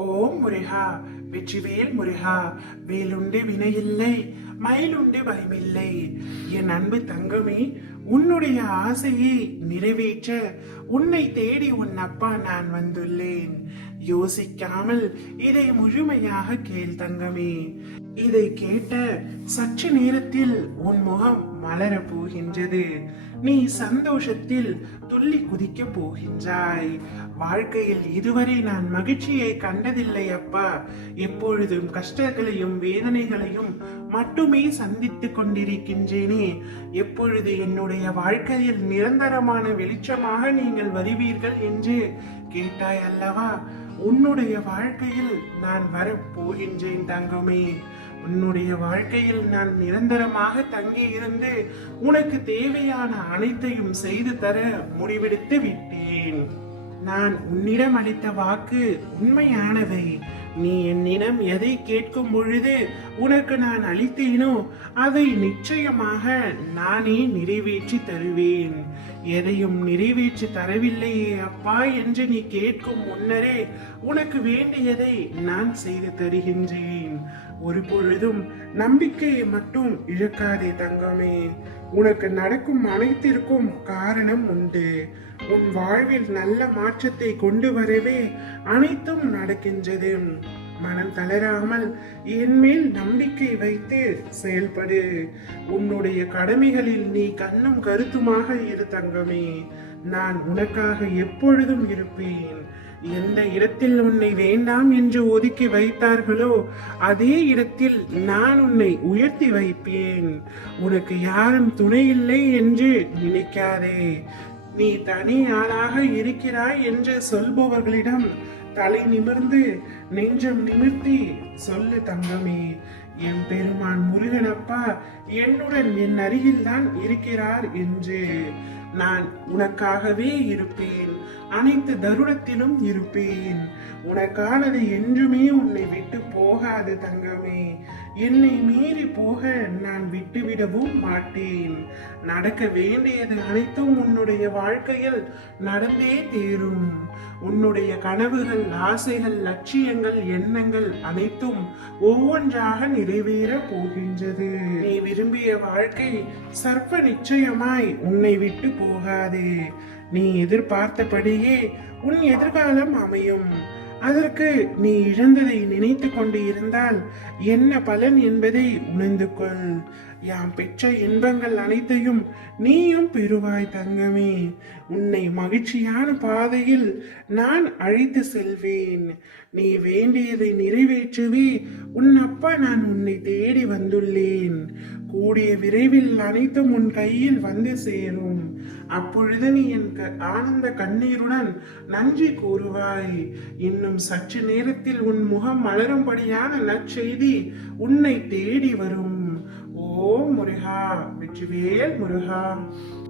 ஓம் முருகா, வெற்றிவேல் முருகா. வேலுண்டு வினையில்லை, மயிலுண்டு பயமில்லை. என் அன்பு தங்கமே, உன்னுடைய ஆசையை நிறைவேற்ற உன்னை தேடி உன் அப்பா நான் வந்துள்ளேன். யோசிக்காமல் இதை முழுமையாக கேள் தங்கமே. இதை கேட்ட சற்று நேரத்தில் உன் முகம் மலர போகின்றது. நீ சந்தோஷத்தில் துள்ளி குதிக்க போகின்றாய். வாழ்க்கையில் இதுவரை நான் மகிழ்ச்சியை கண்டதில்லை அப்பா. எப்பொழுதும் கஷ்டங்களையும் வேதனைகளையும் மட்டுமே சந்தித்துக் கொண்டிருக்கின்றேனே. எப்பொழுது என்னுடைய வாழ்க்கையில் நிரந்தரமான வெளிச்சமாக நீங்கள் வருவீர்கள் என்று கேட்டாய் அல்லவா? உன்னுடைய வாழ்க்கையில் நான் வரப்போகின்றேன் தங்கமே. உன்னுடைய வாழ்க்கையில் நான் நிரந்தரமாக தங்கி இருந்து உனக்கு தேவையான அனைத்தையும் செய்து தர முடிவெடுத்து விட்டேன். நான் உன்னிடம் அளித்த வாக்கு உண்மையானவை. நீ என்னிடம் எதை கேட்கும் பொழுது உனக்கு நான் அளித்தேனோ அதை நிச்சயமாக நானே நிறைவேற்றி தருவேன். எதையும் நிறைவேற்றி தரவில்லையே அப்பா என்று நீ கேட்கும் முன்னரே உனக்கு வேண்டியதை நான் செய்து தருகின்றேன். ஒரு பொழுதும் நம்பிக்கையை மட்டும் இழக்காதே தங்கமே. உனக்கு நடக்கும் அனைத்திற்கும் காரணம் உண்டு. உன் வாழ்வில் நல்ல மாற்றத்தை கொண்டு வரவே அனைத்தும் நடக்கின்றது. மனம் தளராமல் என் மேல் நம்பிக்கை வைத்து செயல்படு. உன்னுடைய கடமைகளில் நீ கண்ணும் கருத்துமாக இரு தங்கமே. நான் உனக்காக எப்பொழுதும் இருப்பேன். எந்த இடத்தில் உன்னை வேண்டாம் என்று ஒதுக்கி வைத்தார்களோ அதே இடத்தில் நான் உன்னை உயர்த்தி வைப்பேன். உனக்கு யாரும் துணை இல்லை என்று நினைக்காதே. நீ தனி ஆளாக இருக்கிறாய் என்று சொல்பவர்களிடம் தலை நிமிர்ந்து நெஞ்சம் நிமிர்த்தி சொல்லு தங்கமே. என் பெருமான் முருகனப்பா என்னுடன் என் அருகில் தான் இருக்கிறார் என்று. நான் உனக்காகவே இருப்பேன். அனைத்து தருணத்திலும் இருப்பேன். உனக்கானது என்றுமே உன்னை விட்டு போகாது தங்கமே. என்னை மீறி போக நான் விட்டுவிடவும் மாட்டேன். நடக்க வேண்டியது அனைத்தும் உன்னுடைய வாழ்க்கையில் நடந்தே தீரும். உன்னுடைய கனவுகள், ஆசைகள், லட்சியங்கள், எண்ணங்கள் அனைத்தும் ஒவ்வொன்றாக நிறைவேற போகின்றது. நீ விரும்பிய வாழ்க்கை சர்வ நிச்சயமாய் உன்னை விட்டு போகாது. நீ எதிர்பார்த்தபடியே உன் எதிர்காலம் அமையும். அதற்கு நீ இழந்ததை நினைத்து கொண்டு இருந்தால் என்ன பலன் என்பதை உணர்ந்து கொள். யாம் பெற்ற இன்பங்கள் அனைத்தையும் நீயும் பெறுவாய் தங்கமே. உன்னை மகிழ்ச்சியான பாதையில் நான் அழைத்து செல்வேன். நீ வேண்டியதை நிறைவேற்றவே உன் அப்பா நான் உன்னை தேடி வந்துள்ளேன். கூடிய விரைவில் அனைத்தும் உன் கையில் வந்து சேரும். அப்பொழுது நீ என் ஆனந்த கண்ணீருடன் நன்றி கூறுவாய். இன்னும் சற்று நேரத்தில் உன் முகம் மலரும்படியான நற்செய்தி உன்னை தேடி வரும். ஓ முருகா, வெற்றிவேல் முருகா.